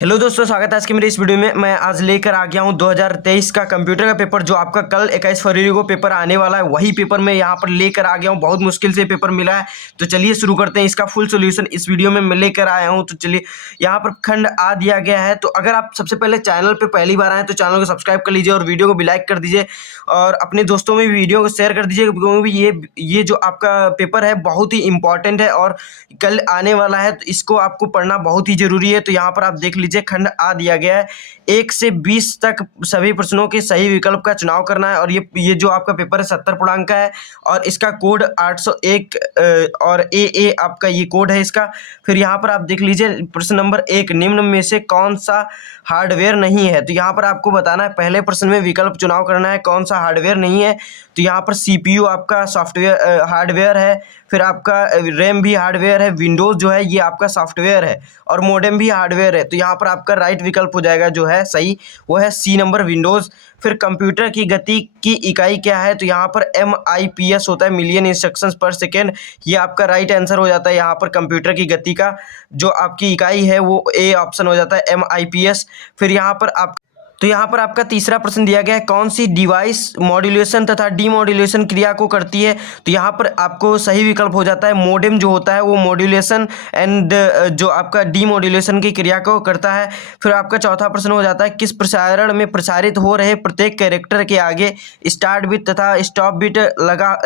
Hello दोस्तों, स्वागत है आज की मेरी इस वीडियो में। मैं आज लेकर आ गया हूं 2023 का कंप्यूटर का पेपर, जो आपका कल 21 फरवरी को पेपर आने वाला है। वही पेपर मैं यहां पर लेकर आ गया हूं। बहुत मुश्किल से पेपर मिला है, तो चलिए शुरू करते हैं। इसका फुल सॉल्यूशन इस वीडियो में मैं लेकर आया हूं। तो चलिए, यहां पर खंड आ दिया गया है। तो अगर आप सबसे पहले चैनल पर पहली बार आए तो चैनल को सब्सक्राइब कर लीजिए और वीडियो को भी लाइक कर दीजिए और अपने दोस्तों में वीडियो को शेयर कर दीजिए, क्योंकि ये जो आपका पेपर है बहुत ही इंपॉर्टेंट है और कल आने वाला है, तो इसको आपको पढ़ना बहुत ही जरूरी है। तो यहाँ पर आप देख लीजिए, खंड आ दिया गया है। 1 से 20 तक सभी प्रश्नों के सही विकल्प का चुनाव करना है। और ये जो आपका पेपर है 70 पूर्णांक का है और इसका कोड 801 और ए आपका ये कोड है इसका। फिर यहाँ पर आप देख लीजिए, प्रश्न नंबर 1, निम्न में से कौन सा हार्डवेयर नहीं है। तो यहाँ पर आपको बताना है, पहले प्रश्न में विकल्प चुनाव करना है कौन सा हार्डवेयर नहीं है। तो यहाँ पर सीपीयू आपका सॉफ्टवेयर हार्डवेयर है, फिर आपका रैम भी हार्डवेयर है, विंडोज़ जो है ये आपका सॉफ्टवेयर है और मोडेम भी हार्डवेयर है। तो यहाँ पर आपका राइट विकल्प हो जाएगा जो है सही, वो है सी नंबर, विंडोज़। फिर कंप्यूटर की गति की इकाई क्या है। तो यहाँ पर MIPS होता है, मिलियन इंस्ट्रक्शंस पर सेकेंड। ये आपका राइट आंसर हो जाता है। यहाँ पर कंप्यूटर की गति का जो आपकी इकाई है वो ए ऑप्शन हो जाता है, MIPS। फिर यहाँ पर आपका तीसरा प्रश्न दिया गया है, कौन सी डिवाइस मॉड्यूलेशन तथा डीमॉड्यूलेशन क्रिया को करती है। तो यहाँ पर आपको सही विकल्प हो जाता है, मोडेम जो होता है वो मॉड्यूलेशन एंड जो आपका डीमॉड्यूलेशन की क्रिया को करता है। फिर आपका चौथा प्रश्न हो जाता है, किस प्रसारण में प्रसारित हो रहे प्रत्येक कैरेक्टर के आगे स्टार्ट बिट तथा स्टॉप बिट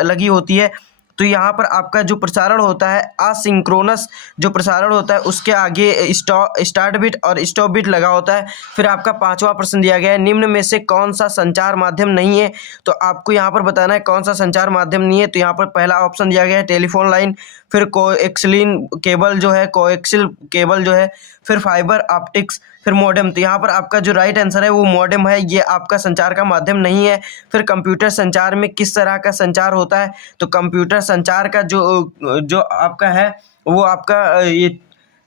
लगी होती है। तो यहाँ पर आपका जो प्रसारण होता है असिंक्रोनस जो प्रसारण होता है उसके आगे स्टार्ट बिट और स्टॉप बिट लगा होता है। फिर आपका पांचवा प्रश्न दिया गया है, निम्न में से कौन सा संचार माध्यम नहीं है। तो आपको यहाँ पर बताना है कौन सा संचार माध्यम नहीं है। तो यहाँ पर पहला ऑप्शन दिया गया है टेलीफोन लाइन, फिर कोएक्सियल केबल जो है, फिर फाइबर ऑप्टिक्स, फिर मॉडेम। तो यहाँ पर आपका जो राइट आंसर है वो मॉडेम है, ये आपका संचार का माध्यम नहीं है। फिर कंप्यूटर संचार में किस तरह का संचार होता है। तो कंप्यूटर संचार का जो आपका है वो आपका ये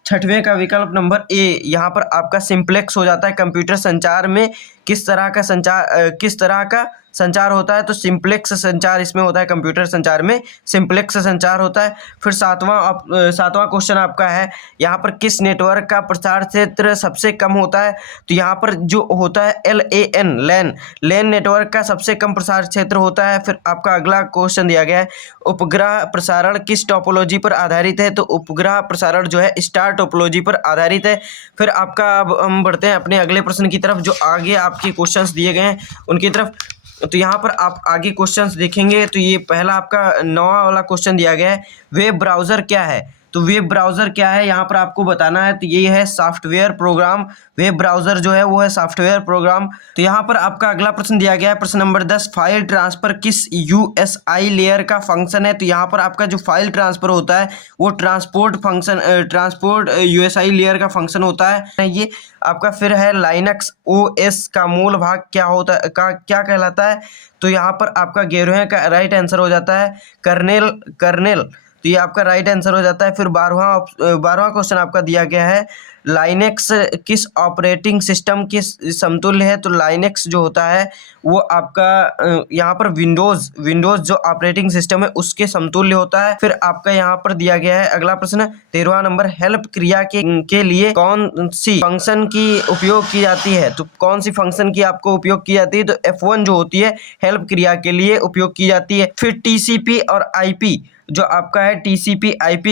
छठवें का विकल्प नंबर ए, यहाँ पर आपका सिंप्लेक्स हो जाता है। कंप्यूटर संचार में किस तरह का संचार होता है। तो सिंप्लेक्स संचार इसमें होता है, कंप्यूटर संचार में सिंप्लेक्स संचार होता है। फिर सातवां क्वेश्चन आपका है, यहाँ पर किस नेटवर्क का प्रसार क्षेत्र सबसे कम होता है। तो यहाँ पर जो होता है लैन नेटवर्क का सबसे कम प्रसार क्षेत्र होता है। फिर आपका अगला क्वेश्चन दिया गया है, उपग्रह प्रसारण किस टोपोलॉजी पर आधारित है। तो उपग्रह प्रसारण जो है स्टार टोपोलॉजी पर आधारित है। फिर आपका अब हम बढ़ते हैं अपने अगले प्रश्न की तरफ, जो आगे आपके क्वेश्चंस दिए गए हैं उनकी तरफ। तो यहाँ पर आप आगे क्वेश्चंस देखेंगे तो ये पहला आपका 9वां वाला क्वेश्चन दिया गया है, वेब ब्राउज़र क्या है। तो वेब ब्राउज़र क्या है यहाँ पर आपको बताना है। तो ये है सॉफ्टवेयर प्रोग्राम। वेब ब्राउज़र जो है वो है सॉफ्टवेयर प्रोग्राम। तो यहाँ पर आपका अगला प्रश्न दिया गया है, प्रश्न नंबर 10, फाइल ट्रांसफ़र किस USI लेयर का फंक्शन है। तो यहाँ पर आपका जो फाइल ट्रांसफ़र होता है वो ट्रांसपोर्ट USI लेयर का फंक्शन होता है ये आपका। फिर है लाइनक्स OS का मूल भाग क्या कहलाता है। तो यहाँ पर आपका 11वें का राइट आंसर हो जाता है कर्नेल। तो ये आपका राइट आंसर हो जाता है। फिर 12वां क्वेश्चन आपका दिया गया है, लाइनेक्स किस ऑपरेटिंग सिस्टम के समतुल्य है। तो लाइनेक्स जो होता है वो आपका यहाँ पर विंडोज़ जो ऑपरेटिंग सिस्टम है उसके समतुल्य होता है। फिर आपका यहाँ पर दिया गया है अगला प्रश्न 13वां नंबर, हेल्प क्रिया के लिए कौन सी फंक्शन की उपयोग की जाती है। तो कौन सी फंक्शन की आपको उपयोग की जाती है। तो F1 जो होती है हेल्प क्रिया के लिए उपयोग की जाती है। फिर TCP और IP जो आपका है TCP IP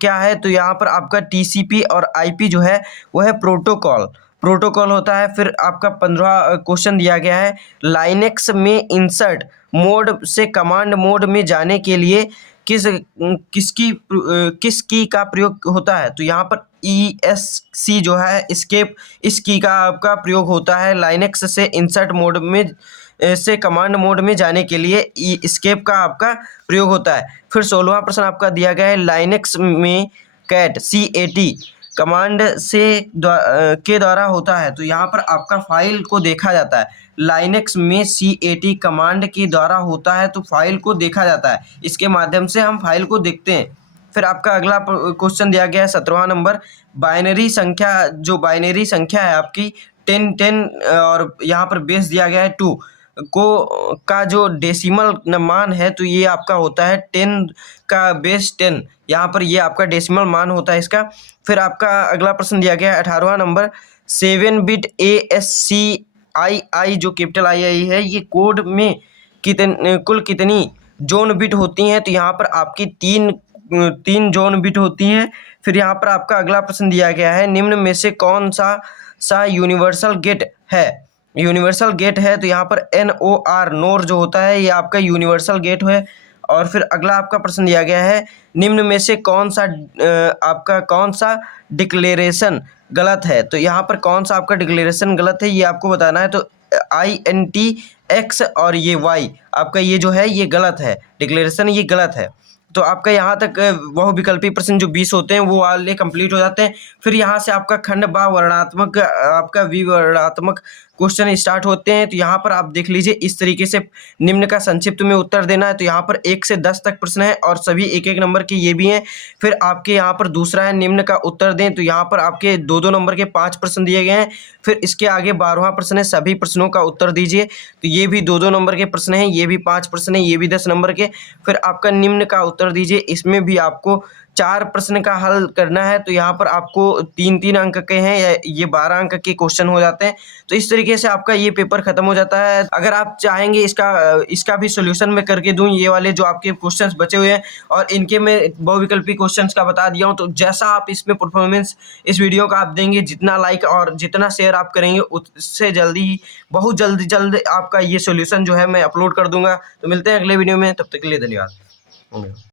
क्या है। तो यहाँ पर आपका TCP और IP जो है वो है प्रोटोकॉल होता है। फिर आपका 15वां क्वेश्चन दिया गया है, लाइनेक्स में इंसर्ट मोड से कमांड मोड में जाने के लिए किस की का प्रयोग होता है। तो यहाँ पर ESC जो है एस्केप, इस की का आपका प्रयोग होता है लाइनेक्स से इंसर्ट मोड में से कमांड मोड में जाने के लिए एस्केप का आपका प्रयोग होता है। फिर 16वां प्रश्न आपका दिया गया है, लाइनेक्स में CAT कमांड के द्वारा होता है। तो यहाँ पर आपका फाइल को देखा जाता है, लाइनेक्स में CAT कमांड के द्वारा होता है तो फाइल को देखा जाता है, इसके माध्यम से हम फाइल को देखते हैं। फिर आपका अगला क्वेश्चन दिया गया है 17वां नंबर, बाइनरी संख्या है आपकी 10 और यहाँ पर बेस दिया गया है 2 का जो डेसिमल मान है। तो ये आपका होता है 10 का बेस 10, यहाँ पर ये आपका डेसिमल मान होता है इसका। फिर आपका अगला प्रश्न दिया गया है 18वां नंबर, 7 बिट ASCII जो कैपिटल आई है, ये कोड में कुल कितनी जोन बिट होती हैं? तो यहाँ पर आपकी तीन जोन बिट होती हैं। फिर यहाँ पर आपका अगला प्रश्न दिया गया है, निम्न में से कौन सा यूनिवर्सल गेट है? यूनिवर्सल गेट है तो यहाँ पर NOR नोर जो होता है ये आपका यूनिवर्सल गेट है। और फिर अगला आपका प्रश्न दिया गया है, निम्न में से कौन सा डिक्लेरेशन गलत है? तो यहाँ पर कौन सा आपका डिक्लेरेशन गलत है ये आपको बताना है। तो INTX और ये Y आपका ये जो है ये गलत है, डिक्लेरेशन ये गलत है। तो आपका यहाँ तक बहुविकल्पी प्रश्न जो 20 होते हैं वो वाले कंप्लीट हो जाते हैं। फिर यहाँ से आपका खंड बा वर्णात्मक आपका विवर्णात्मक क्वेश्चन स्टार्ट होते हैं। तो यहाँ पर आप देख लीजिए, इस तरीके से निम्न का संक्षिप्त में उत्तर देना है। तो यहाँ पर 1 से 10 तक प्रश्न है और सभी 1-1 नंबर के ये भी हैं। फिर आपके यहाँ पर दूसरा है निम्न का उत्तर दें, तो यहाँ पर आपके 2-2 नंबर के 5 प्रश्न दिए गए हैं। फिर इसके आगे 12वां प्रश्न है, सभी प्रश्नों का उत्तर दीजिए। तो ये भी 2-2 नंबर के प्रश्न हैं, ये भी 5 प्रश्न हैं, ये भी 10 नंबर के। फिर आपका निम्न का उत्तर दीजिए, इसमें भी आपको 4 प्रश्न का हल करना है। तो यहाँ पर आपको 3-3 अंक के हैं, या ये 12 अंक के क्वेश्चन हो जाते हैं। तो इस तरीके से आपका ये पेपर खत्म हो जाता है। अगर आप चाहेंगे इसका भी सोल्यूशन मैं करके दूं, ये वाले जो आपके क्वेश्चंस बचे हुए हैं और इनके मैं बहुविकल्पी क्वेश्चंस का बता दिया हूं। तो जैसा आप इसमें परफॉर्मेंस इस वीडियो का आप देंगे, जितना लाइक और जितना शेयर आप करेंगे, उससे जल्दी बहुत जल्द आपका ये सोल्यूशन जो है मैं अपलोड कर दूंगा। तो मिलते हैं अगले वीडियो में, तब तक के लिए धन्यवाद।